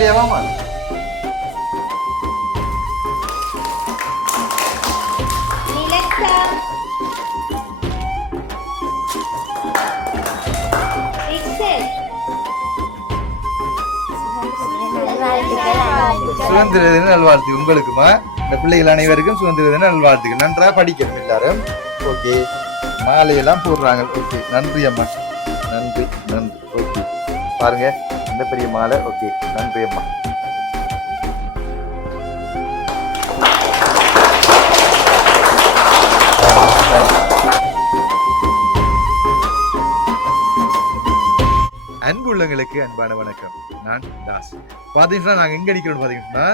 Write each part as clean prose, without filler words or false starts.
வெளியேவாமா சுதந்திர தின நல்வாழ்த்து உங்களுக்குமா இந்த பிள்ளைகள் அனைவருக்கும் சுதந்திர தின நல்வாழ்த்துக்கள். நன்றா படிக்கணும் எல்லாரும். ஓகே, மாலையெல்லாம் போடுறாங்க. ஓகே, நன்றி அம்மா, நன்றி நன்றி. ஓகே, பாருங்க இந்த பெரிய மாலை. ஓகே, நன்றி அம்மா. அன்பு உள்ளங்களுக்கு அன்பான வணக்கம். நான் தாஸ். பாத்தீங்கன்னா நாங்க எங்க நிக்கிறோம் பாத்தீங்கன்னா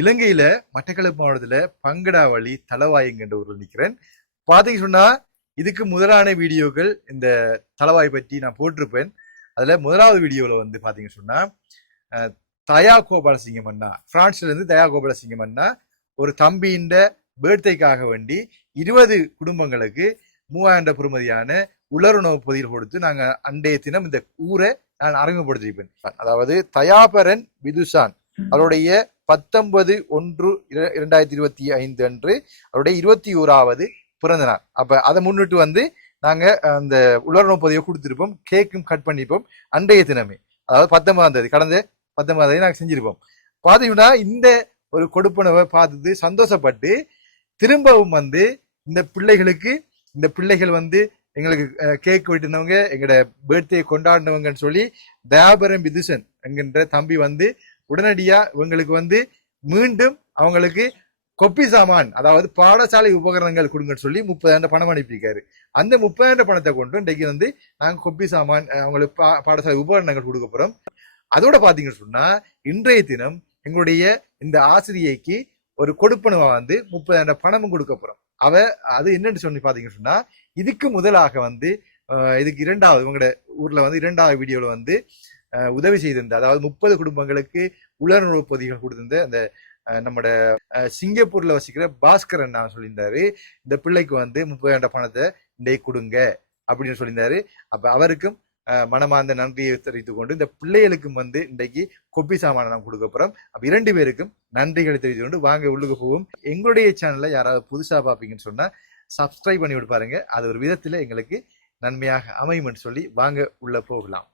இலங்கையில மட்டக்களப்பு மாவட்டத்துல பங்கடாவளி தளவாய்ங்கிற ஊர்ல நிக்கிறேன். பாத்தீங்கன்னா இதுக்கு முதலான வீடியோக்கள் இந்த தளவாய் பற்றி நான் போட்டிருப்பேன். அதுல முதலாவது வீடியோல வந்து பாத்தீங்கன்னு சொன்னா தயா கோபாலசிங்கம் அண்ணா, பிரான்ஸ்ல இருந்து தயா கோபாலசிங்கம் அண்ணா ஒரு தம்பியின் பேர்த்டேக்காக வேண்டி 20 குடும்பங்களுக்கு 3000 பெறுமதியான உலருணவு பொதிகள் கொடுத்து நாங்க அன்றைய தினம் இந்த ஊரை நான் அறிமுகப்படுத்திருப்பேன். அதாவது தயாபரன் விதுசான் அவருடைய 19/1/2025 அன்று அவருடைய 21வது பிறந்த நாள். அப்ப அதை முன்னிட்டு வந்து நாங்க அந்த உலர்ணவு பொதியை கொடுத்திருப்போம். கேக்கும் கட் பண்ணிப்போம் அன்றைய தினமே, அதாவது 19ஆம் தேதி, கடந்த 19ஆம் தேதி நாங்க செஞ்சிருப்போம். பாத்தீங்கன்னா இந்த ஒரு கொடுப்பனவை பார்த்துட்டு சந்தோஷப்பட்டு திரும்பவும் வந்து இந்த பிள்ளைகள் வந்து எங்களுக்கு கேக் வெட்டினவங்க, எங்களோட பர்த்டே கொண்டாடினவங்கன்னு சொல்லி தயாபரம் விதுசன் என்கின்ற தம்பி வந்து உடனடியா இவங்களுக்கு வந்து மீண்டும் அவங்களுக்கு கொப்பி சாமான், அதாவது பாடசாலை உபகரணங்கள் கொடுங்கன்னு சொல்லி 30,000 பணம் அனுப்பியிருக்காரு. அந்த 30,000 பணத்தை கொண்டு இன்றைக்கு வந்து நாங்க கொப்பி சாமான் அவங்களுக்கு பாடசாலை உபகரணங்கள் கொடுக்க போறோம். அதோட பாத்தீங்கன்னு சொன்னா இன்றைய தினம் எங்களுடைய இந்த ஆசிரியைக்கு ஒரு கொடுப்பனவா வந்து 30,000 பணமும் கொடுக்க போறோம். அது என்னன்னு சொல்லி பாத்தீங்கன்னு சொன்னா இதுக்கு முதலாக வந்து இதுக்கு இவங்களோட ஊர்ல வந்து 2வது வீடியோல வந்து உதவி செய்திருந்த, அதாவது 30 குடும்பங்களுக்கு உலர்ணவு பொதிகள் கொடுத்திருந்த அந்த நம்மட சிங்கப்பூர்ல வசிக்கிற பாஸ்கர் அண்ணா சொல்லியிருந்தாரு, இந்த பிள்ளைக்கு வந்து 30,000 பணத்தை இன்றைக்கு கொடுங்க அப்படின்னு சொல்லியிருந்தாரு. அப்ப அவருக்கும் மனமார்ந்த நன்றியை தெரிவித்துக் கொண்டு இந்த பிள்ளைகளுக்கும் வந்து இன்றைக்கு கொப்பி சாமான நாம் கொடுக்க போறோம். அப்ப 2 பேருக்கும் நன்றிகளை தெரிவித்துக் கொண்டு வாங்க உள்ளுக்கு போவோம். எங்களுடைய சேனல்ல யாராவது புதுசா பாப்பீங்கன்னு சொன்னா சப்ஸ்கிரைப் பண்ணி விட்டு பாருங்க. அது ஒரு விதத்துல எங்களுக்கு நன்மையாக அமையும் சொல்லி வாங்க உள்ள போகலாம்.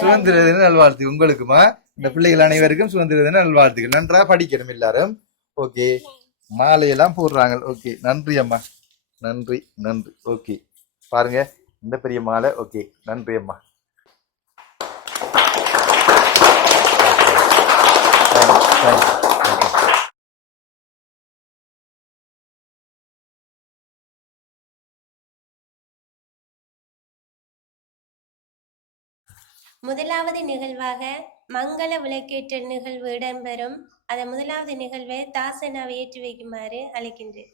சுதந்திர தின நல்வாழ்த்து உங்களுக்குமா இந்த பிள்ளைகள் அனைவருக்கும் சுதந்திர தின நல்வாழ்த்துக்கள். நன்றா படிக்கணும் எல்லாரும். ஓகே, மாலையெல்லாம் போடுறாங்க. ஓகே, நன்றி அம்மா, நன்றி நன்றி. ஓகே, பாருங்க இந்த பெரிய மாலை. ஓகே, நன்றி அம்மா. முதலாவது நிகழ்வாக மங்கள விளக்கேற்றல் நிகழ்வு இடம்பெறும். அந்த முதலாவது நிகழ்வை தாசனாவை ஏற்றி வைக்குமாறு அழைக்கின்றேன்.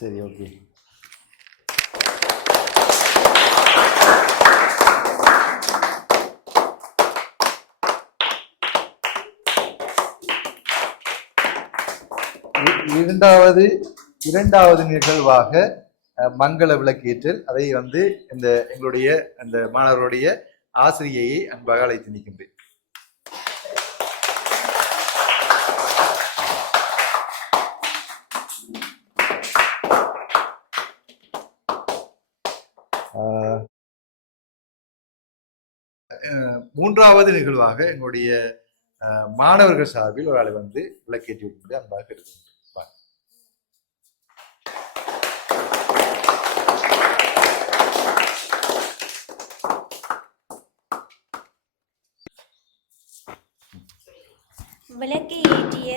சரி, ஓகே. இரண்டாவது நிகழ்வாக மங்கள விளக்கேற்றல், அதை வந்து எங்களுடைய அந்த மாணவருடைய ஆசிரியையை அன்பாக அழைத்து நிற்கின்றேன். மூன்றாவது நிகழ்வாக எங்களுடைய மாணவர்கள் சார்பில் ஒரு ஆளை வந்து விளக்கேற்றி வைக்கும்படி அன்பாக இருக்கிறேன். விளக்கு ஏற்றிய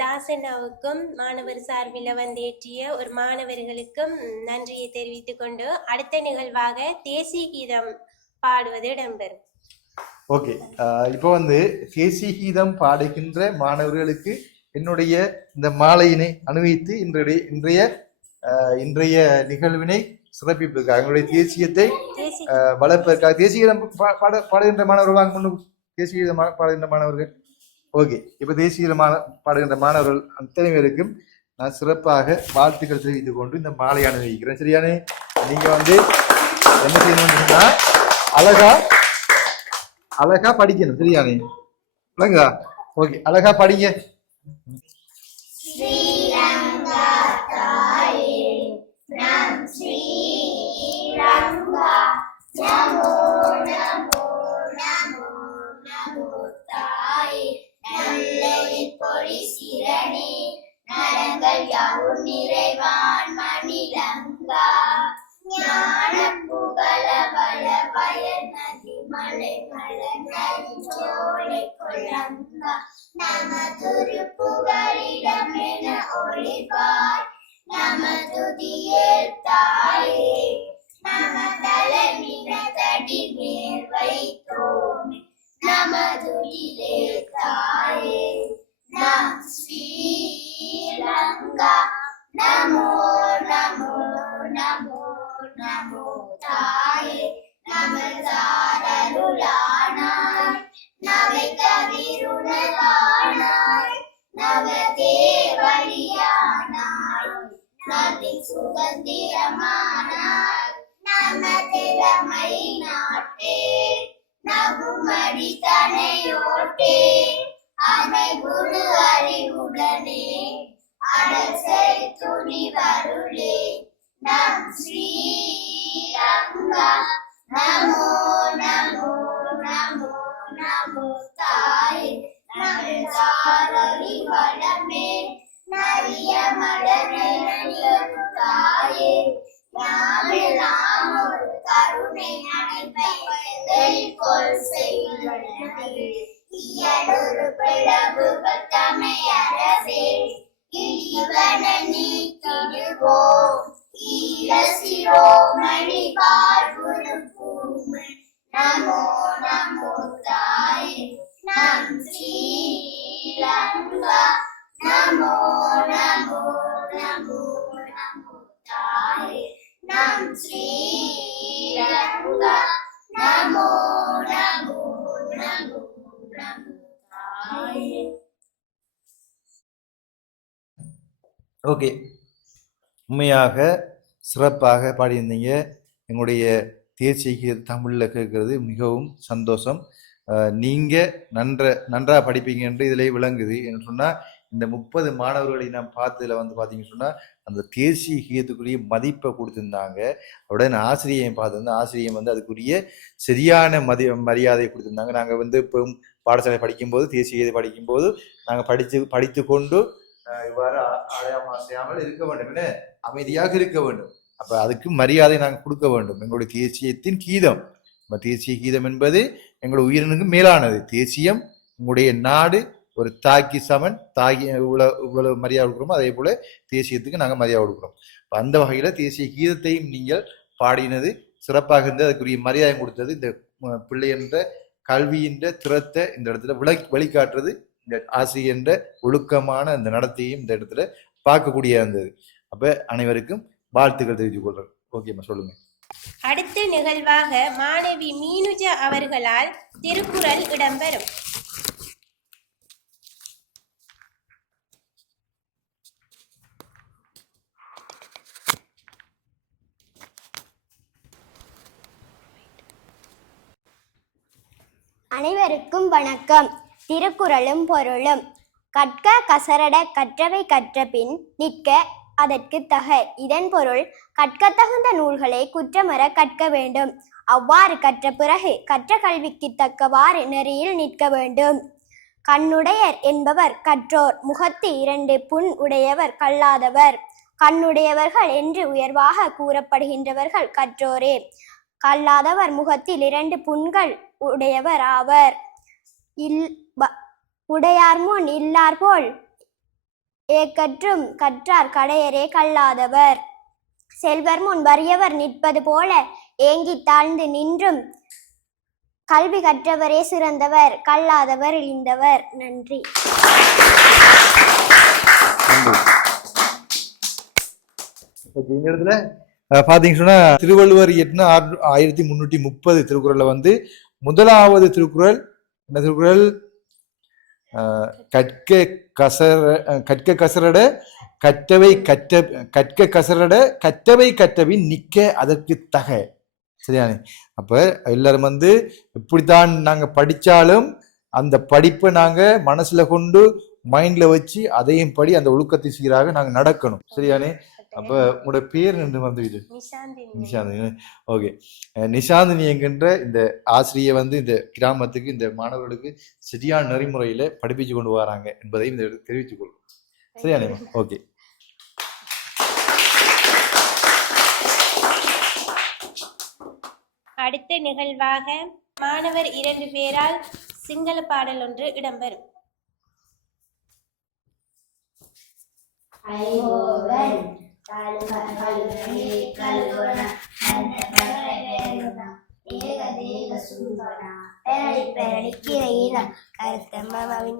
தாசனாவுக்கும் மாணவர் சார்பில் வந்து ஏற்றிய ஒரு மாணவர்களுக்கும் நன்றியை தெரிவித்துக் கொண்டு அடுத்த நிகழ்வாக தேசிய கீதம் பாடுவது இடம்பெறும். ஓகே. இப்போ வந்து தேசிய கீதம் பாடுகின்ற மாணவர்களுக்கு என்னுடைய இந்த மாலையினை அணிவித்து இன்றைய இன்றைய நிகழ்வினை சிறப்பிப்பதற்காக எங்களுடைய தேசியத்தை வளர்ப்பதற்காக தேசிய கீதம் பாடுகின்ற மாணவர்கள் வாங்க முன்னு தேசிய கீதம் பாடுகின்ற மாணவர்கள். ஓகே. இப்ப தேசிய கீதம் பாடுகின்ற மாணவர்கள் அத்தனை பேருக்கும் நான் சிறப்பாக வாழ்த்துக்கள் தெரிவித்துக் கொண்டு இந்த மாலை அணிவிக்கிறேன். சரியானே? நீங்க வந்து என்ன செய்யணும்னா அழகா படிக்கணும். சரியானே? விளங்குதா? ஓகே, அழகா படிங்க. ஸ்ரீலங்கா தாயே நம் ஸ்ரீலங்கா நமோ நமோ நமோ நமோ தாயே நல்லொளி பொழி சிரணே நலங்கள் யாவும் நிறைவான் மணிலங்கா ஞான புகழ வள வயல் நதி மலை மலர்ச்சோலை கொள்ளங்கா நமதுரு புகழிடம் என ஒளிவாய் நமதுதியேல் தாயே நமதளமின தடி மேல் வைத்தோம் நமதுயிலே தாயே நம் ஸ்ரீலங்கா நமோ நமோ நமோ நமோ தாயே நமதாரருளானாய் நவை கவிருணதானாய் நவதேவழியானாய் நதி சுகந்திரமானாய் நமதிறமை நாட்டே நகுமடி தனையோட்டே அனைகுரு அறிவுடனே அடசை துணிவருளே நம் ஸ்ரீலங்கா நமோ நமோ நமோ நமோ தாயே நமதாரரி வளமே நரிய மலரணியும் தாயே நாமெல்லாம் ஒரு கருணை அனைப்பை கொள் செய்யுங்கள் இயலொரு பிளவுகள் தமை அரசே இவன நீக்கிடுவோம் ஈரசிரோமணி வாழ்வுறுப்பும் நமோ நமோ தாயே நம் ஸ்ரீலங்கா நமோ நமோ நமோ நமோ தாயே நம் ஸ்ரீலங்கா நமோ நமோ நமோ நமோ தாயே. ஓகே, உண்மையாக சிறப்பாக பாடியிருந்தீங்க. எங்களுடைய தேசிய தமிழில் கேட்கறது மிகவும் சந்தோஷம். நீங்கள் நன்றாக படிப்பீங்க என்று இதில் விளங்குது. என்று சொன்னால் இந்த 30 மாணவர்களை நான் பார்த்ததில் வந்து பார்த்தீங்கன்னு சொன்னால் அந்த தேசிய கீதத்துக்குரிய மதிப்பை கொடுத்துருந்தாங்க. உடனே ஆசிரியை பார்த்துருந்தேன். ஆசிரியை வந்து அதுக்குரிய சரியான மரியாதை கொடுத்துருந்தாங்க. நாங்கள் வந்து இப்போ பாடசாலை படிக்கும்போது தேசிய கீதை படிக்கும்போது நாங்கள் படித்து கொண்டு இவ்வாறு அசையாமல் இருக்க வேண்டும் என அமைதியாக இருக்க வேண்டும். அப்ப அதுக்கு மரியாதை நாங்கள் கொடுக்க வேண்டும். எங்களுடைய தேசியத்தின் கீதம், தேசிய கீதம் என்பது எங்களுடைய உயிரினுக்கு மேலானது. தேசியம் உங்களுடைய நாடு ஒரு தாய்க்கு சமன். தாய் இவ்வளவு மரியாதை கொடுக்குறோமோ அதே போல தேசியத்துக்கு நாங்கள் மரியாதை கொடுக்குறோம். அந்த வகையில தேசிய கீதத்தையும் நீங்கள் பாடினது சிறப்பாக இருந்து அதுக்குரிய மரியாதை கொடுத்தது இந்த பிள்ளை என்ற கல்வியின் திறத்தை இந்த இடத்துல வழிகாட்டுறது இந்த ஆசிரியர் ஒழுக்கமான அந்த நடத்தையும் இந்த இடத்துல பார்க்கக்கூடிய இருந்தது. அப்ப அனைவருக்கும் வாழ்த்துக்கள் தெரிவித்துக் கொள்றேன். ஓகேம்மா, சொல்லுங்க. அடுத்த நிகழ்வாக மாணவி மீனுஜா அவர்களால் திருக்குறள் இடம்பெறும். அனைவருக்கும் வணக்கம். திருக்குறளும் பொருளும். கற்க கசரட கற்றவை கற்றபின் நிற்க அதற்கு தக. இதன் பொருள், கற்கத்தகுந்த நூல்களை குற்றமற கற்க வேண்டும். அவ்வாறு கற்ற பிறகு கற்ற கல்விக்கு தக்கவாறு நெறியில் நிற்க வேண்டும். கண்ணுடையர் என்பவர் கற்றோர், முகத்து 2 புண் உடையவர் கல்லாதவர். கண்ணுடையவர்கள் என்று உயர்வாக கூறப்படுகின்றவர்கள் கற்றோரே. கல்லாதவர் முகத்தில் 2 புண்கள் உடையவர் ஆவர். உடையார் முன் இல்லார் போல் ஏக்கற்றும் கற்றார் கடையரே கல்லாதவர். செல்வர் முன் வறியவர் நிற்பது போல ஏங்கி தாழ்ந்து நின்றும் கல்வி கற்றவரே சிறந்தவர், கல்லாதவர் இழிந்தவர். நன்றி. இந்த இடத்துல பாத்தீங்க சொன்னா திருவள்ளுவர் எட்டுனா 1330 திருக்குறள்ல வந்து முதலாவது திருக்குறள் என்ன திருக்குறள்? கற்க கசரட கற்றவை கற்றவின் நிக்க அதற்கு தக. சரியானே? அப்ப எல்லாரும் வந்து இப்படித்தான் நாங்க படிச்சாலும் அந்த படிப்பை நாங்க மனசுல கொண்டு மைண்ட்ல வச்சு அதையும் படி அந்த ஒழுக்கத்தை சீராக நாங்க நடக்கணும். சரியானே? அப்ப உங்களோட பேர் என்று வந்துவிடு. நிஷாந்தினி. ஓகே, நிஷாந்தினி என்கின்ற இந்த ஆசிரியை வந்து இந்த கிராமத்துக்கு இந்த மாணவர்களுக்கு சரியான நெறிமுறையில படிப்பிச்சு கொண்டு வராங்க என்பதையும் இந்த தெரிவித்துக் கொள்ளும். சரியானே? ஓகே. அடுத்த நிகழ்வாக மாணவர் 2 பேரால் சிங்கள பாடல் ஒன்று இடம்பெறும்.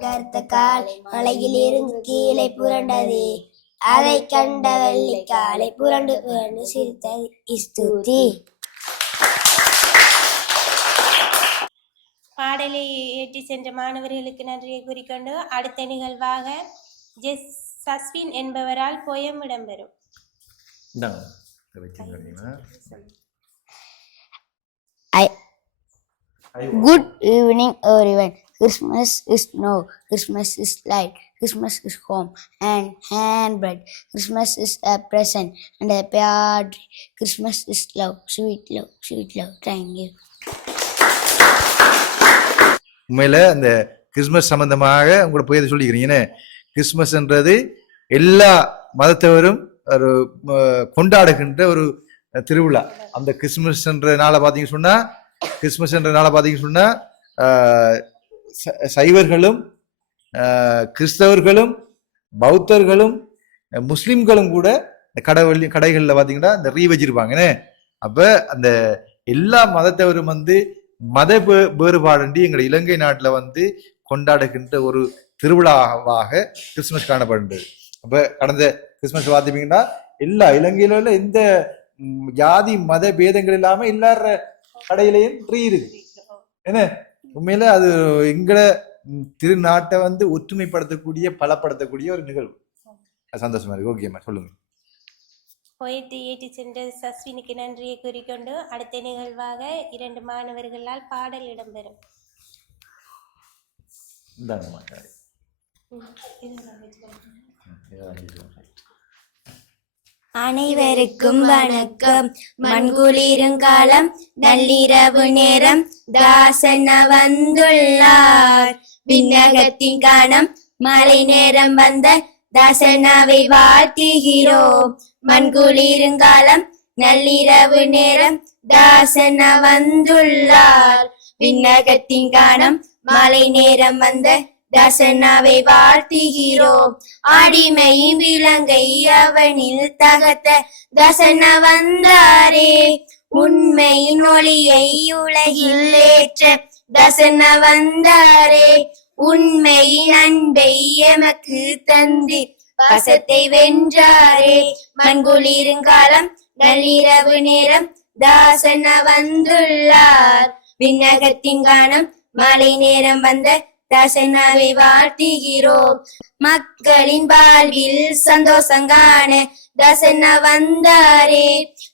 கருத்த கால் மலையில் இருந்து கீழே புரண்டது, அதை கண்ட வெள்ளிக்காலை புரண்டு புரண்டு சிரித்தது. ஸ்துதி. பாடலை ஏற்றி சென்ற மாணவர்களுக்கு நன்றியை கூறிக்கொண்டு அடுத்த நிகழ்வாக சஸ்வின் என்பவரால் போயம் இடம்பெறும். Good evening everyone. Christmas is snow, Christmas is light, Christmas is home and handbread, Christmas is a present and a pear tree, Christmas is love, sweet love, sweet love. Thank you. உண்மையில அந்த Christmas சம்பந்தமாக உங்களோட போய் சொல்லிக்கிறீங்கன்னு, கிறிஸ்துமஸ்ன்றது எல்லா மதத்தவரும் ஒரு கொண்டாடுகின்ற ஒரு திருவிழா. அந்த கிறிஸ்துமஸ்ன்றனால பாத்தீங்கன்னு சொன்னா சைவர்களும் கிறிஸ்தவர்களும் பௌத்தர்களும் முஸ்லிம்களும் கூட கடைகள்ல பாத்தீங்கன்னா நிறைய வச்சிருப்பாங்கன்னு. அப்ப அந்த எல்லா மதத்தவரும் வந்து மத வேறுபாடு எங்களுடைய இலங்கை நாட்டுல வந்து கொண்டாடுகின்ற ஒரு திருவிழாவாக கிறிஸ்துமஸ் காணப்படுகிறது. அப்ப கடந்த கிறிஸ்துமஸ் பார்த்தீங்கன்னா எல்லா இலங்கையில உள்ள எந்த ஜாதி மத பேதங்கள் இல்லாம எல்லார கடையிலையும் ட்ரீ இருக்கு. என்ன உண்மையில அது எங்கட திருநாட்டை வந்து ஒற்றுமைப்படுத்தக்கூடிய பலப்படுத்தக்கூடிய ஒரு நிகழ்வு. சந்தோஷமா இருக்கு. ஓகேம்மா, சொல்லுங்க. போயிட்டு ஏற்றி சென்ற சஸ்வினுக்கு நன்றியை கூறிக்கொண்டு அடுத்த நிகழ்வாக 2 மாணவர்களால் பாடல் இடம்பெறும். அனைவருக்கும் வணக்கம். மண்குளிருங்காலம் நள்ளிரவு நேரம் தாசன வந்துள்ளார். விண்ணகத்தின் காணம் மாலை நேரம் வந்த தாசனாவை வாழ்த்துகிறோம். மண்குளிருங்காலம் நள்ளிரவு நேரம் தாசன வந்துள்ளார். விண்ணகத்தின் காணம் மாலை நேரம் வந்த தாசனாவை வாழ்த்துகிறோம். அடிமையும் விலங்கை அவனில் தகத்த தாசன வந்தாரே. உண்மையின் ஒளியை உலகில் ஏற்ற தாசன வந்தாரே. உண்மையின் அன்பை எமக்கு தந்து பாசத்தை வென்றாரே. மண்குளிருங்காலம் நள்ளிரவு நேரம் தாசன வந்துள்ளார். விண்ணகத்தின் காணம் மாலை நேரம் வந்த தாசனாவை வாழ்த்துகிறோம். மக்களின் வாழ்வில் சந்தோஷம் காண தாசன வந்தாரே.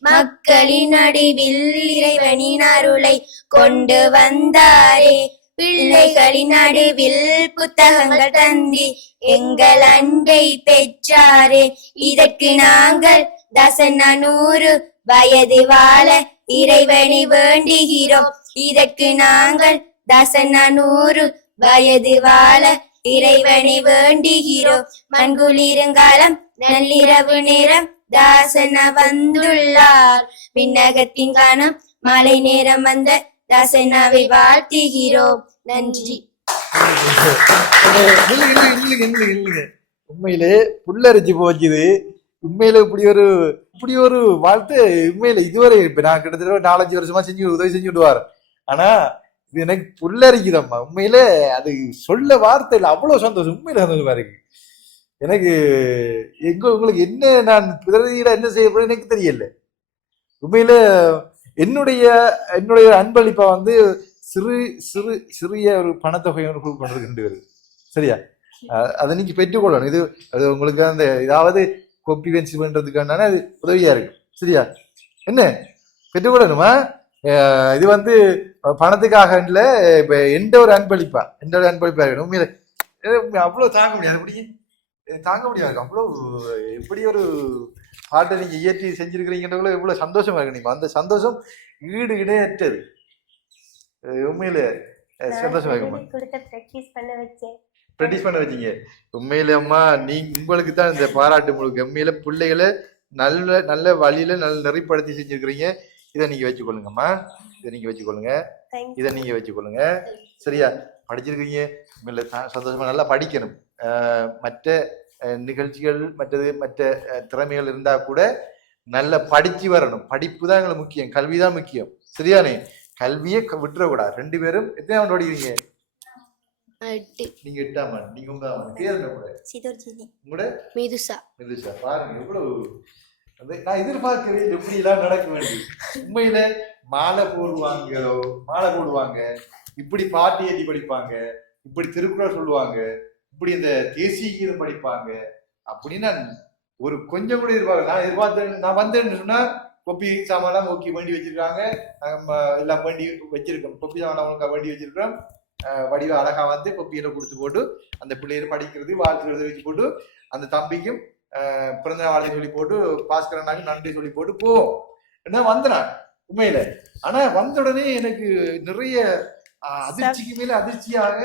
மக்களின் நடுவில் இறைவனின் அருளை கொண்டு வந்தாரே. பிள்ளைகளின் நடுவில் புத்தகங்கள் தந்தி எங்கள் அன்பை பெற்றாரே. இதற்கு நாங்கள் தாசன 100 வயது வாழ இறைவனை வேண்டுகிறோம். இதற்கு நாங்கள் தாசன 100 வயது வாழ இறைவனை வேண்டுகிறோம். மண்குளிருங்காலம் நள்ளிரவு நேரம் தாசன வந்துள்ளார். விண்ணகத்தின் காணம் மாலை நேரம் வந்த தாசனாவை வாழ்த்துகிறோம். நன்றி. உண்மையிலே புல்லரிச்சு போச்சுது. உண்மையில இப்படி ஒரு வாழ்த்து உண்மையில இதுவரை இப்ப நான் கிட்டத்தட்ட 4-5 வருஷமா உதவி செஞ்சு விடுவாரு. ஆனா இது எனக்கு புல்லரிக்குதம்மா உண்மையிலே. அது சொல்ல வார்த்தை இல்லை, அவ்வளவு சந்தோஷம், உண்மையில சந்தோஷமா இருக்கு எனக்கு. உங்களுக்கு என்ன நான் பிறவியில என்ன செய்ய போறேன் எனக்கு தெரியல உண்மையில. என்னுடைய என்னுடைய அன்பளிப்பா வந்து சிறு சிறு சிறிய ஒரு பணத்தொகை ஒன்று கொண்டு வருது. சரியா? அதை நீங்க பெற்றுக்கொள்ளணும். இது அது உங்களுக்கு அந்த ஏதாவது கொப்பி வென்சி பண்றதுக்கான அது உதவியா இருக்கு. சரியா? என்ன பெற்றுக்கொள்ளணுமா? இது வந்து பணத்துக்காக இல்லை, இப்ப எந்த ஒரு அன்பளிப்பா இருக்கணும். உண்மையில அவ்வளவு தாங்க முடியாது, எப்படி தாங்க முடியாது. அவ்வளவு எப்படி ஒரு பாட்டை நீங்க இயற்றி செஞ்சிருக்கிறீங்கன்றவங்கள எவ்வளவு சந்தோஷமா இருக்கு. நீங்க அந்த சந்தோஷம் ஈடு இடையற்றது. உண்மையில சந்தோஷமா இருக்குமா? ப்ராக்டிஸ் பண்ண வச்சீங்க. உண்மையில அம்மா நீங்க உங்களுக்கு தான் இந்த பாராட்டு முழுக்க. உண்மையில பிள்ளைகளை நல்ல நல்ல வழியில நல்ல நெறிப்படுத்தி செஞ்சிருக்கிறீங்க. இதை நீங்க வச்சுக்கொள்ளுங்கம்மா, இதை நீங்க வச்சுக்கொள்ளுங்க, இதை நீங்க வச்சுக்கொள்ளுங்க. சரியா? படிச்சிருக்கீங்க, உண்மையில சந்தோஷமா நல்லா படிக்கணும். மற்ற நிகழ்ச்சிகள் மற்ற திறமைகள் இருந்தா கூட நல்லா படிச்சு வரணும். படிப்பு தான் எங்களுக்கு முக்கியம், கல்விதான் முக்கியம். சரியானே? கல்வியை விட்டுறக்கூடாது. 2 பேரும் எத்தனை ஆண்டு படிக்கிறீங்க? நீங்க 8ஆம் ஆண்டு, நீங்க 9ஆம் ஆண்டு. பேர் என்ன கூட? மிதுஷா. பாருங்க எவ்வளவு நான் எதிர்பார்க்கவே எப்படி எல்லாம் நடக்க வேண்டியது. உண்மையில மாலை போடுவாங்க, இப்படி பாட்டு ஏற்றி படிப்பாங்க, இப்படி திருக்குறள் சொல்லுவாங்க, இப்படி இந்த தேசிய கீதம் படிப்பாங்க அப்படின்னு நான் ஒரு கொஞ்சம் கூட எதிர்பார்த்தேன். நான் வந்தேன்னு சொன்னா கொப்பி சாமான் ஓகே வண்டி வச்சிருக்காங்க, எல்லாம் வண்டி வச்சிருக்கோம், கொப்பி சாமான் அவங்களுக்கு வண்டி வச்சிருக்கோம். வடிவ அழகா வந்து கொப்பியில கொடுத்து போட்டு அந்த பிள்ளைகள் படிக்கிறது வாழ்த்து வச்சு போட்டு அந்த தம்பிக்கும் பிறந்த வாழ்க்கை சொல்லி போட்டு பாஸ்கரனாக்கு நன்றி சொல்லி போட்டு போவோம். என்ன வந்தேன் உண்மையில. ஆனா வந்த உடனே எனக்கு நிறைய அதிர்ச்சிக்கு மேல அதிர்ச்சியாக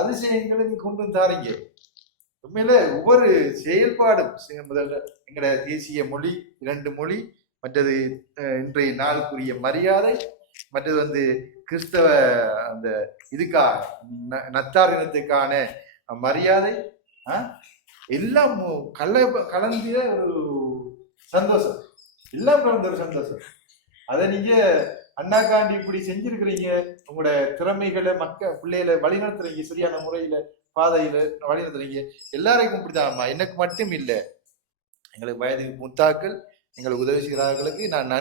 அதிசயங்களை நீ கொண்டு வந்து தாரீங்க. உண்மையில ஒவ்வொரு செயல்பாடும் முதல்ல எங்கட தேசிய மொழி 2 மொழி, மற்றது இன்றைய நாளுக்குரிய மரியாதை, மற்றது வந்து கிறிஸ்தவ அந்த இதுக்காக நத்தார் இனத்துக்கான மரியாதை, எல்லாம் கலந்திய ஒரு சந்தோஷம், எல்லாம் கலந்த ஒரு சந்தோஷம். அதை நீங்க அண்ணாக்காண்டி இப்படி செஞ்சிருக்கிறீங்க. உங்களோட திறமைகளை பிள்ளைகளை வழிநடத்துறீங்க, சரியான முறையில பாதையில வழிநடத்துறீங்க. எல்லாருக்கும் இப்படிதான். எனக்கு மட்டும் இல்லை, எங்களுக்கு வயதுக்கு முத்தாக்கள் எங்களுக்கு உதவி செய்கிறார்களுக்கு நான்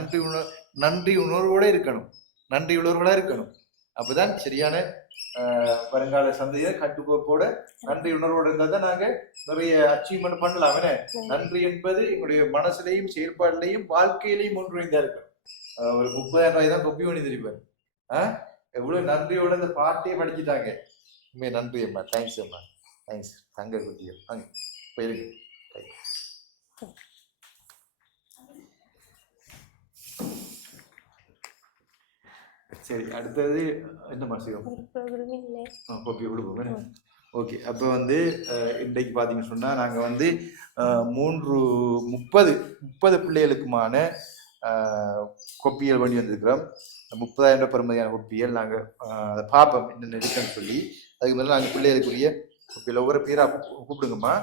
நன்றி உணர்வோட இருக்கணும், நன்றி உள்ளவர்களா இருக்கணும். அப்பதான் சரியான வருங்கால சந்தையை கட்டுக்கோப்போட நன்றி உணர்வோடு இருந்தால் தான் நாங்க நிறைய அச்சீவ்மெண்ட் பண்ணலாம். நன்றி என்பது எங்களுடைய மனசுலையும் செயல்பாடுலையும் வாழ்க்கையிலையும் ஒன்றிணைந்தா இருக்கணும். ஒரு 30,000 ரூபாய் தான் கொப்பி பண்ணி திருப்பாரு. எவ்வளவு நன்றியோட இந்த பாட்டையே படிச்சுட்டாங்க. உண்மையை நன்றி அம்மா, தேங்க்ஸ் அம்மா, தேங்க்ஸ். தங்க குட்டியம் வாங்க போயிருக்கு. சரி, அடுத்தது என்ன மாசியம் கொப்பி கொடுப்போம். ஓகே, அப்போ வந்து இன்றைக்கு பார்த்தீங்கன்னு சொன்னால் நாங்கள் வந்து 30 பிள்ளைகளுக்குமான கொப்பியல் பண்ணி வந்திருக்கிறோம். 30,000 ரூபாய் பெறுமதியான கொப்பியல் நாங்கள் அதை பார்ப்போம் என்னென்ன இருக்குன்னு சொல்லி. அதுக்கு மேலே நாங்கள் பிள்ளைகளுக்குரிய கொப்பியில் ஒவ்வொரு பேராக கூப்பிடுங்கம்மா.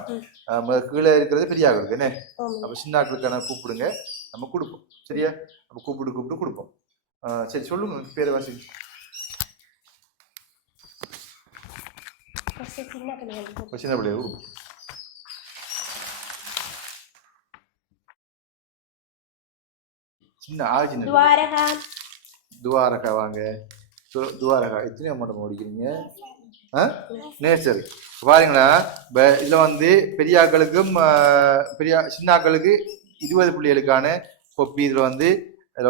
கீழே இருக்கிறது பெரியாக இருக்கு என்ன, அப்போ சின்ன ஆட்களுக்கான கூப்பிடுங்க, நம்ம கொடுப்போம். சரியா? நம்ம கூப்பிட்டு கொடுப்போம். சரி, சொல்லுங்க பேரை வாசி. சின்ன பிள்ளைகள் சின்ன துவாரகா வாங்க. துவாரகா எத்தனை அமௌண்ட் முடிக்கிறீங்க? நேச்சர் பாருங்களா. இதுல வந்து பெரியாக்களுக்கும் சின்னாக்களுக்கு 20 பிள்ளைகளுக்கான கொப்பி. இதுல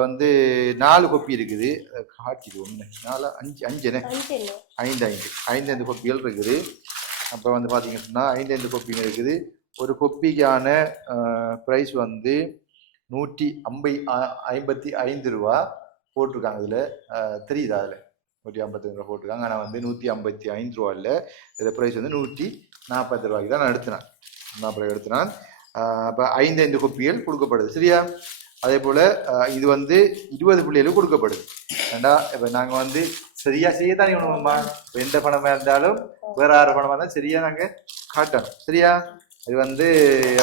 வந்து 4 கொப்பி இருக்குது. காட்டிது 1 4 5 5 கொப்பிகள் இருக்குது. அப்புறம் வந்து பார்த்தீங்கன்னா 5 கொப்பிகள் இருக்குது. ஒரு கொப்பிக்கான ப்ரைஸ் வந்து 155 ரூபா போட்டிருக்காங்க. இதில் தெரியுதா? அதில் 155 ரூபா போட்டிருக்காங்க. ஆனால் வந்து 155 ரூபா இல்லை, இதில் ப்ரைஸ் வந்து 140 ரூபாய்க்கு தான் நான் எடுத்தினேன். 40 எடுத்தினான். அப்போ 5 கொப்பிகள் கொடுக்கப்படுது. சரியா? அதே போல் இது வந்து 20 பிள்ளைகளுக்கு கொடுக்கப்படுது. ஏண்டா இப்போ நாங்கள் வந்து சரியா செய்யத்தானே ஒன்றுமா. இப்போ எந்த பணமாக இருந்தாலும் வேற 6 பணமாக இருந்தாலும் சரியா நாங்கள் காட்டணும். சரியா? இது வந்து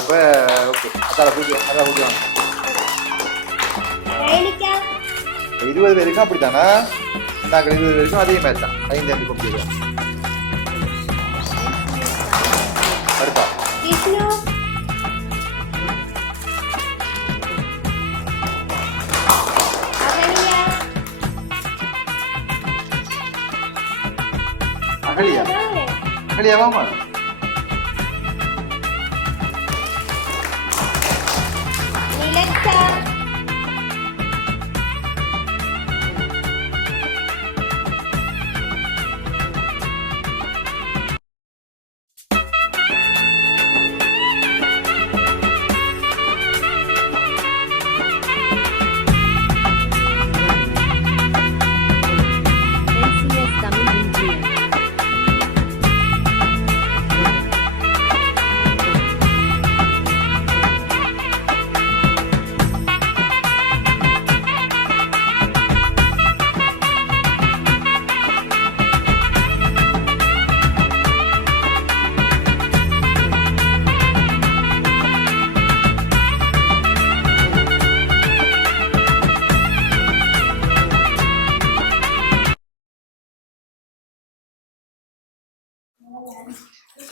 அப்போ ஓகே, அதான் கூட்டுவாங்க 20 பேருக்கு அப்படித்தானா? நாங்கள் 20 வரைக்கும் அதே மாதிரி தான் 5 கொப்பிகள். அடுத்தா விஷ்ணு அகலியா அகலியா வாமா. நிலக்கா NCS Tamil India.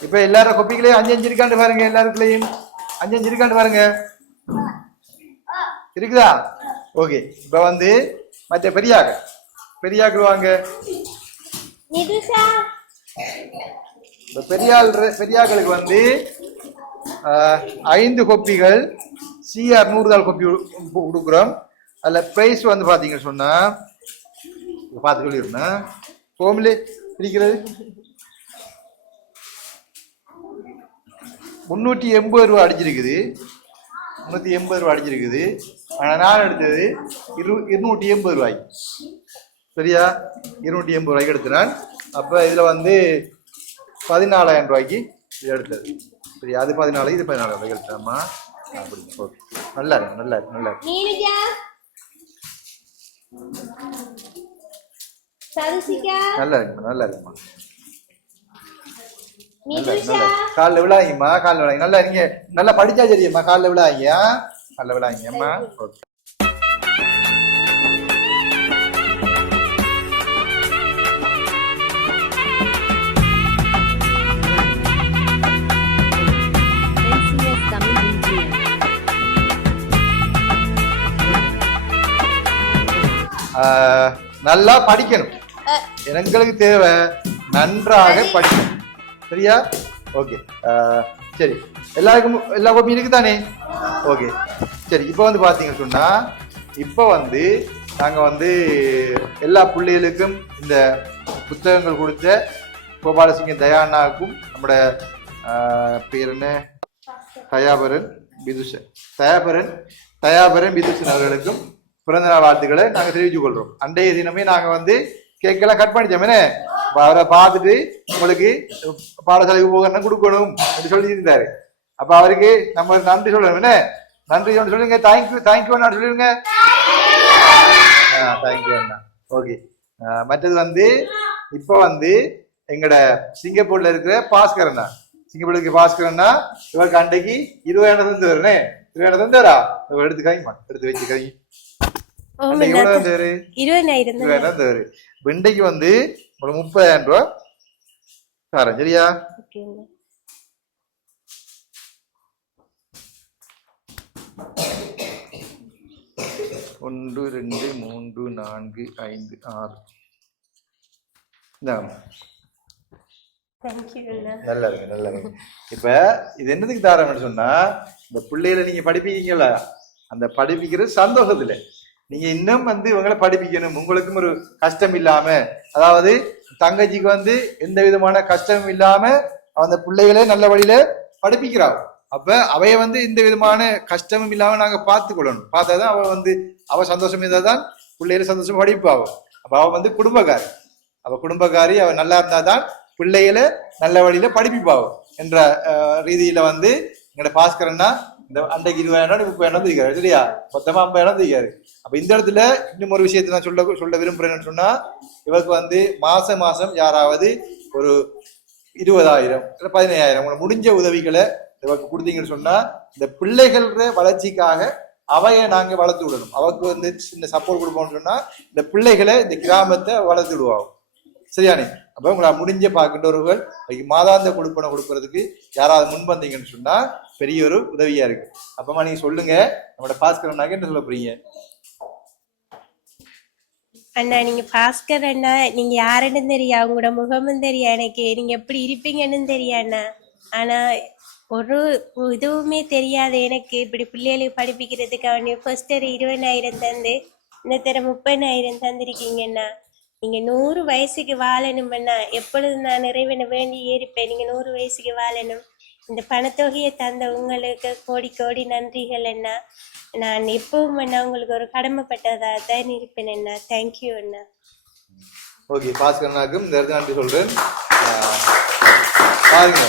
இப்ப எல்லாரும் கொப்பிகளையும் 5 இருக்காண்டு பாருங்க. எல்லாருக்குள்ளயும் 5 இருக்காண்டு பாருங்க. இருக்குதா? ஓகே. இப்ப வந்து மற்ற பெரியாக்கள் வாங்க. நிதுஷா இப்ப பெரியாக்களுக்கு வந்து 5 கொப்பிகள் CR 100 கொப்பி கொடுக்குறோம். அதுல பிரைஸ் வந்து பாத்தீங்கன்னு சொன்னா பார்த்து சொல்லிருந்தேன். ஹோம்லே பிரிக்கிறது 380 ரூபா அடிச்சிருக்குது. 380 ரூபா அடிச்சிருக்குது. ஆனா நான் எடுத்தது 280 ரூபாய்க்கு. சரியா? 280 ரூபாய்க்கு எடுத்துறேன். அப்ப இதுல வந்து 14,000 ரூபாய்க்கு இது எடுத்தது. சரி, அது 14 இது 14 ரூபாய்க்கு எடுத்தாமா. அப்படி ஓகே. நல்லா இருக்கு நல்லா இருக்கு நல்லா இருக்கு. நீலஜா சதுசிகா நல்லா இருக்குமா நல்லா இருக்குமா. நிதுஷா காலில் விழாங்கம்மா காலில் விழாங்க. நல்லா இருங்க. நல்லா படிச்சா சரியம்மா. காலில் விழாங்க காலில் விழாங்கம்மா. ஓகே. NCS Tamil India. நல்லா படிக்கணும். எங்களுக்கு தேவை நன்றாக படிக்கணும். சரியா? ஓகே. சரி, எல்லாருக்கும் எல்லா கோப்பியும் இருக்கு தானே? ஓகே. சரி, இப்போ வந்து பாத்தீங்கன்னு சொன்னா இப்போ வந்து நாங்க வந்து எல்லா பிள்ளைகளுக்கும் இந்த புத்தகங்கள் கொடுத்த கோபாலசிங்க தயானாவுக்கும் நம்மளோட பேர் என்ன தயாபரன் விதுஷன் அவர்களுக்கும் பிறந்த நாள் வாழ்த்துக்களை நாங்க தெரிவித்துக் கொள்றோம். அன்றைய தினமே நாங்க வந்து கேக்கெல்லாம் கட் பண்ணிட்டோமே. அவரை பார்த்துட்டு உங்களுக்கு பாடசாலைக்கு போக கொடுக்கணும் அப்படின்னு சொல்லியிருந்தாரு. அப்ப அவருக்கு நம்ம நன்றி சொல்லணும். என்ன நன்றி சொல்லுங்க. தேங்க்யூ சொல்லிருங்க. தேங்க்யூ அண்ணா. ஓகே. மற்றது வந்து இப்ப வந்து எங்கட சிங்கப்பூர்ல இருக்கிற பாஸ்கரண்ணா இவருக்கு அன்றைக்கு 20,000 தந்து வருனே. 20,000 தந்தாரா? எடுத்து காய்மா எடுத்து வச்சு காய். எவ்வளவு தந்தாரு? 20,000 தந்தாரு. வெண்டைக்கு வந்து ஒரு 30,000 ரூபா தரேன். சரியா? 1 2 3 4 5 6 நல்லா இருக்கு. இப்ப இது என்னதுக்கு தாரம்னு சொன்னா இந்த பிள்ளைகளை நீங்க படிப்பீங்கல்ல, அந்த படிப்பிக்கிற சந்தோஷத்துல நீங்க இன்னும் வந்து இவங்களை படிப்பிக்கணும். உங்களுக்கும் ஒரு கஷ்டம் இல்லாம, அதாவது தங்கச்சிக்கு வந்து எந்த விதமான கஷ்டமும் இல்லாம அந்த பிள்ளைகளை நல்ல வழியில படிப்பிக்கிறாள். அப்ப அவைய வந்து எந்த விதமான கஷ்டமும் இல்லாம நாங்க பார்த்து கொள்ளணும். பார்த்தாதான் அவ வந்து அவ சந்தோஷம் இருந்தாதான் பிள்ளைகளை சந்தோஷம் படிப்பாவும். அப்ப அவ வந்து குடும்பக்காரி அவ நல்லா இருந்தாதான் பிள்ளைகளை நல்ல வழியில படிப்பிப்பாவும் என்ற ரீதியில வந்து எங்களோட பாஸ்கரன்னா இந்த அன்றைக்கு 20,000 30,000 தூக்காரு. சரியா? மொத்தமா 50,000 தூக்காரு. அப்ப இந்த இடத்துல இன்னும் ஒரு விஷயத்தை நான் சொல்ல விரும்புறேன்னு சொன்னா, இவருக்கு வந்து மாசம் யாராவது ஒரு 20,000 15,000 முடிஞ்ச உதவிகளை இவருக்கு கொடுத்தீங்கன்னு சொன்னா இந்த பிள்ளைகள வளர்ச்சிக்காக அவையை நாங்க வளர்த்து விடணும். அவக்கு வந்து சின்ன சப்போர்ட் கொடுப்போம்னு சொன்னா இந்த பிள்ளைகளை இந்த கிராமத்தை வளர்த்து விடுவாங்க. சரியானே? அப்ப உங்களால் முடிஞ்ச பார்க்கின்றவர்கள் மாதாந்த கொடுப்பனை கொடுக்கறதுக்கு யாராவது முன் வந்தீங்கன்னு சொன்னா பெரிய ஒரு உதவியா இருக்கு. அப்பமா நீங்க சொல்லுங்க, நம்மளோட பாஸ்கரனாக என்ன சொல்ல போறீங்க? அண்ணா நீங்க பாஸ்கர் அண்ணா, நீங்க யாருன்னு தெரியா, உங்களோட முகமும் தெரியா எனக்கு, நீங்க எப்படி இருப்பீங்கன்னு தெரியா அண்ணா. ஆனா ஒரு இதுவுமே தெரியாது எனக்கு. இப்படி பிள்ளைகளுக்கு படிப்பிக்கிறதுக்காக ஃபர்ஸ்ட் 20,000 தந்து இந்த தர 30,000 தந்திருக்கீங்கண்ணா. நீங்க 100 வயசுக்கு வாழணும்ண்ணா. எப்பொழுதும் நான் இறைவனை வேண்டி இருப்பேன், நீங்க 100 வயசுக்கு வாழணும். இந்த பணத்தொகையை தந்த உங்களுக்கு கோடி கோடி நன்றிகள் அண்ணா. நான் எப்பவும் அண்ணா உங்களுக்கு ஒரு கடமைப்பட்டதா தான் இருப்பேன் அண்ணா. தேங்க்யூ அண்ணா. ஓகே, பாஸ்கரனாக்கும் இந்த இடத்துல நன்றி சொல்றேன். பாருங்க,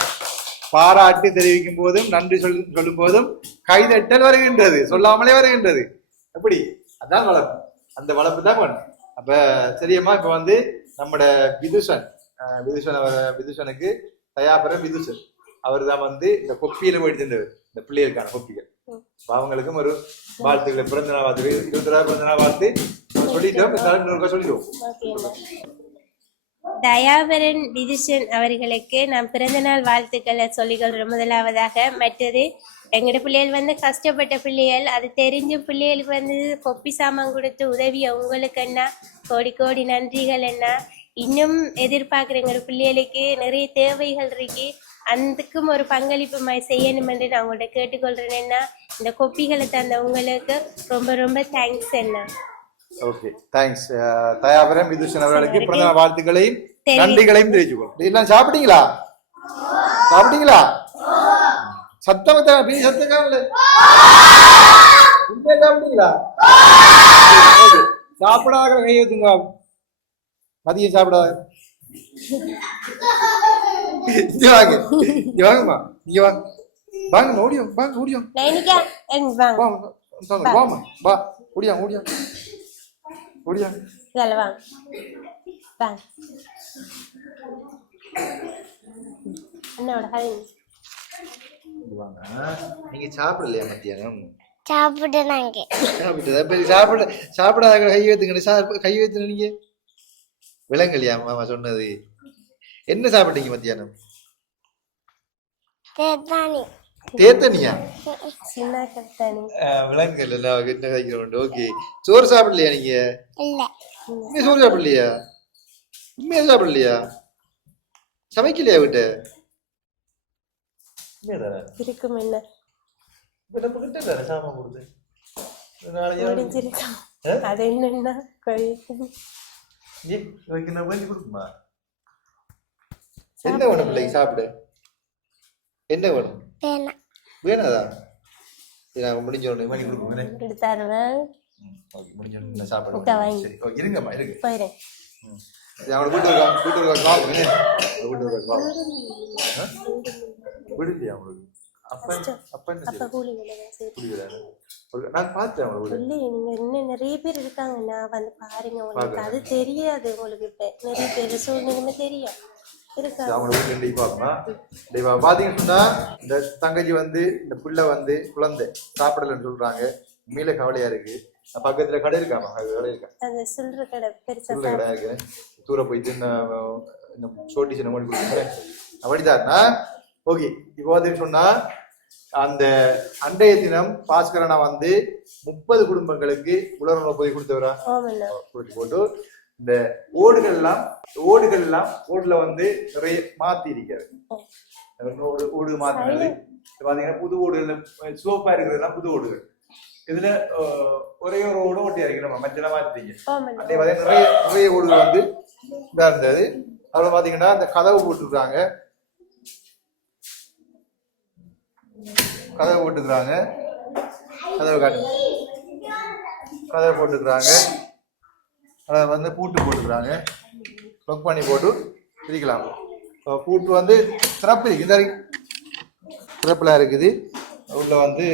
பாராட்டு தெரிவிக்கும் போதும் நன்றி சொல்லும் போதும் கைதட்டல் வருகின்றது, சொல்லாமலே வருகின்றது. எப்படி? அதான் வளர்ப்பு, அந்த வளர்ப்பு தான் வேணும். அப்ப சரியம்மா, இப்ப வந்து நம்மட விதுஷனுக்கு தயாபரம் விதுஷன் அவர் தான் வந்து இந்த கொப்பியில போயிட்டு இந்த பிள்ளைகளுக்கான கொப்பிகள். அவங்களுக்கும் ஒரு வாழ்த்துக்களை, பிறந்த நாள் வாழ்த்து, 20 பிறந்த நாள் வாழ்த்து சொல்லிட்டோம். சொல்லிடுவோம். தயாபரன் விதுஷன் அவர்களுக்கு நான் பிறந்தநாள் வாழ்த்துக்களை சொல்லிக்கொள்றேன் முதலாவதாக. மற்றது எங்களோட பிள்ளைகள் வந்து கஷ்டப்பட்ட பிள்ளைகள், அது தெரிஞ்ச பிள்ளைகளுக்கு வந்து கொப்பி சாமான் கொடுத்து உதவிய உங்களுக்கு அண்ணா கோடி கோடி நன்றிகள் அண்ணா. இன்னும் எதிர்பார்க்குற எங்களோட பிள்ளைகளுக்கு நிறைய தேவைகள் இருக்கு, அதுக்கும் ஒரு பங்களிப்பு செய்யணும் என்று நான் உங்கள்கிட்ட கேட்டுக்கொள்றேன் அண்ணா. இந்த கொப்பிகளை தந்த உங்களுக்கு ரொம்ப ரொம்ப தேங்க்ஸ் அண்ணா. Okay, thanks. தயாபரம் விதுஷன் அவர்களுக்கு பிறந்த நாள் வாழ்த்துக்களையும் நன்றிகளையும் தெரிவிச்சுக்கோம். எல்லாம் சாப்பிட்டீங்களா? சத்தம் சத்தக்காமல சாப்பிட்டீங்களா? சாப்பிடாத கை ஊத்துங்க. மதியம் சாப்பிடாத. வாங்கம்மா, நீங்க வாங்க, வாங்க, ஓடியும் வாங்க, ஓடியும் வா, ஓடியா ஓடியா ஓடியா. நீங்க சாப்பிடலையா மத்தியானம்? சாப்பிடாத கை வைத்துங்க. நீங்க விலங்கலையா மாமா சொன்னது? என்ன சாப்பிட்டீங்க மத்தியானம்? தேத்தனியா? விலங்கல் என்ன கைக்கிறோம். ஓகே, சோறு சாப்பிடலையா நீங்க? சோறு சாப்பிடலையா? உண்மையா சாப்பிடலையா? சமைக்கலையா விட்டு? இருக்கும் என்ன சாமான் கொடுத்து அது என்னன்னா கொடுக்குமா? என்ன வேணும் பிள்ளைக்கு சாப்பிட? என்ன வேணும்? வேணாதா? முடிஞ்ச உடனே மணி கொடுக்குறேன். இருங்கம்மா, இருக்கு. நிறைய பேர் இருக்காங்கண்ணா, வந்து பாருங்க. உங்களுக்கு அது தெரியாது, உங்களுக்கு இப்ப நிறைய பேர் சூழ்நிலையுமே தெரியும். பாத்தீங்கன்னா இந்த தங்கச்சி வந்து இந்த பிள்ளை வந்து குழந்தை சாப்பிடலன்னு சொல்றாங்க. உண்மையில கவலையா இருக்கு. பக்கத்துல கடை இருக்காமா? கடை இருக்கா? சொல்ற கடை இருக்கு. தூர போயிட்டு சோட்டி சின்ன மணி கொடுக்குறேன் அப்படிதாருனா. ஓகே, இப்போ வந்து சொன்னா அந்த அன்றைய தினம் பாஸ்கரனா வந்து 30 குடும்பங்களுக்கு உலர்ணவு பொதி கொடுத்தவரா போட்டு இந்த ஓடுல வந்து நிறைய மாத்தி இருக்கிறது. ஓடு மாத்தினது பாத்தீங்கன்னா புது ஓடுகள், சிவப்பா இருக்கிறதுலாம் புது ஓடுகள். இதுல ஒரே ஒரு ஓடு ஓட்டியா இருக்கு, நம்ம மஞ்சளா மாத்திட்டீங்க. அதே பாத்தீங்கன்னா நிறைய ஓடுகள் வந்து இதா இருந்தது. அதுல பாத்தீங்கன்னா இந்த கதவு போட்டுருக்காங்க, கதவு போட்டுக்கிறாங்க, கதவு போட்டுக்கிறாங்க. அதை வந்து பூட்டு போட்டுக்கிறாங்க, லொக் பண்ணி போட்டு பிரிக்கலாம். பூட்டு வந்து திறப்பு இருக்கு, இந்த திறப்புலாம் இருக்குது. உள்ள வந்து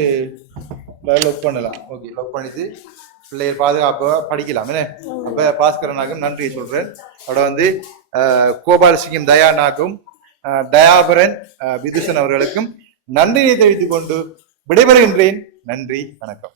லொக் பண்ணலாம். ஓகே, லொக் பண்ணிட்டு பிள்ளைகள் பாதுகாப்பாக படிக்கலாம். என்ன அப்போ பாஸ்கரனாக்கும் நன்றி சொல்கிறேன். அதோட வந்து கோபால் சிங்கம் தயானாக்கும் தயாபரன் விதுஷன் அவர்களுக்கும் நன்றியை தெரிவித்துக் கொண்டு விடைபெறுகின்றேன். நன்றி, வணக்கம்.